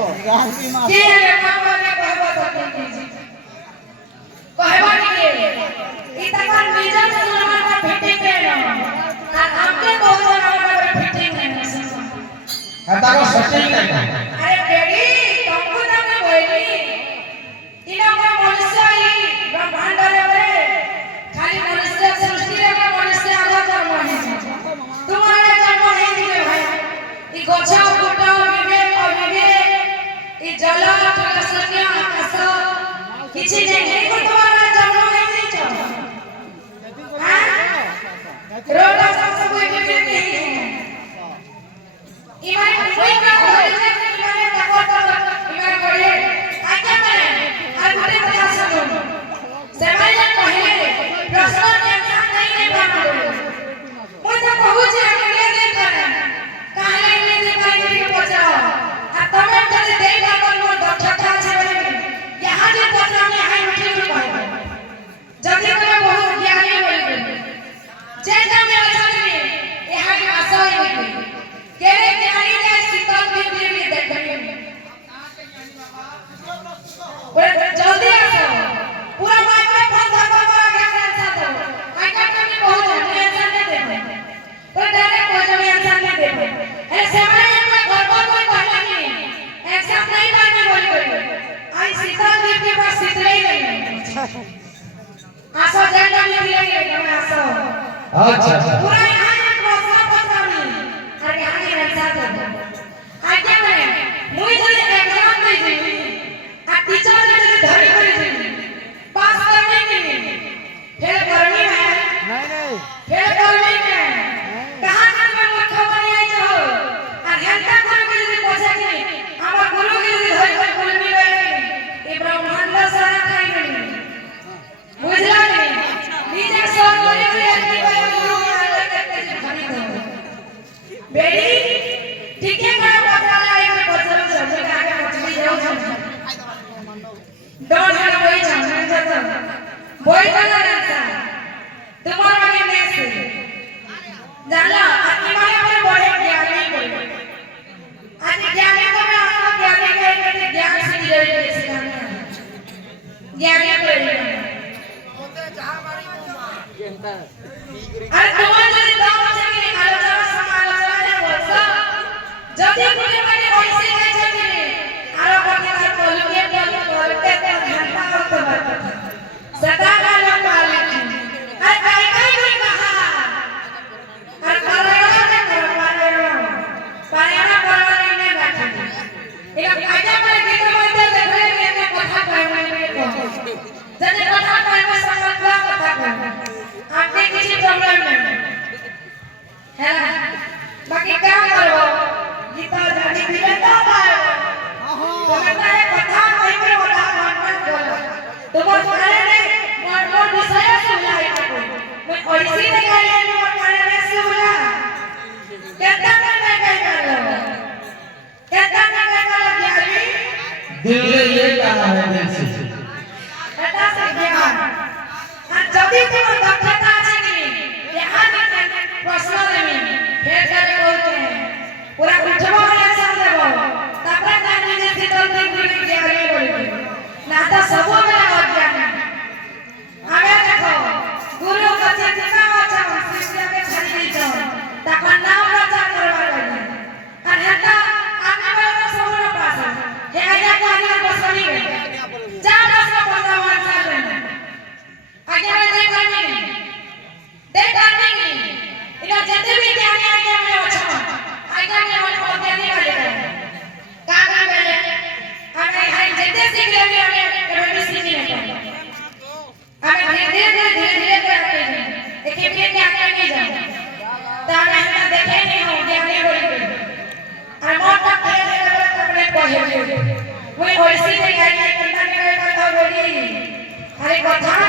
के रे मामा ने कहबो तो कीजी कहबो के ई तकर निजन सुनवा का फिटिंग के न आ हमके बहुत ना फिटिंग नहीं आता को सेटिंग नहीं अरे बेड़ी तुमको ना मैं बोली इना को मनुष्य ही ब्रह्मांड रे खाली मनुष्य सृष्टि रे मनुष्य आधा जन्म है तुम्हारे जन्म है दिले भाई ई गछा फुटा विवेक अविवेक ई जल प्रकाशन्य आकाश किछि नहीं को तुम्हारा जन्म है नहीं छ हां रोड सब कोई के नहीं है इमान कोई का होले जे इमाने तको इमान बोले आज्ञा करे आ गुटे कथा सुनो सेमाई जन कहे प्रश्न आंसर नहीं पानो मु तो कहू जे हमरे दे करे काहे ने दे पाई के पचाओ आ तमे जदि दे पाबो मोर दक्षता छै बोले यहां जे पचा में हाई उठी कहे जदि तमे बहुत ज्ञानी बोले जे जमे अछनी यहां के आशय होई केरे ज्ञानी ने शीतल देवी भी देखनी बोले जल्दी आसो पूरा माइक्रोफोन धरवा वाला ज्ञान आंसर दो आइका कमी बहुत जल्दी आंसर नहीं देते तो डायरेक्ट हो जावे आंसर नहीं देते है सेवाएं में घर पर कोई कहला नहीं ऐसा नहीं माने बोली आई शीतल देवी के पास शीतल ही नहीं आसो जाना नहीं लेंगे हम आसो अच्छा पूरा यहां एक प्रश्न पत्रानी अरे यहां के आंसर दो आइका में मुई जल्दी एग्जाम दे दी आ टीचर ने धरी करी दी पास करने के लिए फेल करनी है नहीं फेल करने के कहां तक मैं मूर्ख बनी आई हो आ घंटा गुरु के लिए पूछे कि हमर गुरु के लिए धरी कर बोल भी गए ई ब्रह्मांड सारा खाई नहीं बुझला नहीं नीचे सर बोले कि गुरु के आगे करके धरी दो बेड़ी ठीक है मैं बता रहा हूं बच्चों समझ के आगे बच्ची जाओ डोंट हैव वही जानना चाहता वही करना चाहता तुम्हारा के नेक्स्ट जाला इमाने पर बड़े ज्ञान नहीं बोले आज ज्ञान तो मैं आपको ज्ञान के ज्ञान से जुड़े हुए सिखाना ज्ञान के होते जहां हमारी अरे तुम्हारे जो दाम से की आलोचना समालोचना ने बोलता जब ये मुझे मैंने वैसे कह चली आरो करने का बोलते घंटा वक्त बरकत सदा का लोग पाले अरे कहीं कहीं कोई कहा अरे करेगा ने करवाने ने बैठे एक कायदा पर गीत बोलते देख रहे हैं ने कथा कहने में जने कथा कहने समझला कथा कहने आपके किसी प्रॉब्लम नहीं है ना बाकी क्या करो गीता जानी दिले तो पाए तो मैं कथा कहीं पे बता तो वो करे ने मोर विषय सुना है मैं ऐसी नहीं करे ने मोर करे ने सुना कहता नहीं कर लो कहता नहीं कर लो ज्ञानी दिल ये कहा है दिल से कहता से ज्ञान जदी तुम दक्षता আছে কি यहां प्रश्न देमी फेर करे बोलते हैं पूरा उठबो आंसर देबो तबरा जानी ने शीतल देवी के ज्ञान बोलबो ना तो सब में अज्ञान हमें देखो गुरु कथे दिना अच्छा शिष्य के खरीदी जाओ तकर नाम प्रचार करवा लगे अनहता आगे वाला सब न पास है आगे को आगे बसनी गई जा बस को पता आंसर लेना आगे में दे करनी इना जते भी ज्ञानी आगे में अच्छा आगे में हम ज्ञानी वाले का करे हमें हाई जते सीख लेंगे हमें कभी भी सीख नहीं पाएंगे हमें धीरे धीरे करते हैं एक एक के आगे नहीं जाए तो हमें देखे नहीं हो ज्ञानी बोल के और मोटा करे अपने कहे वो वैसी नहीं आई कंधा में कथा बोली अरे कथा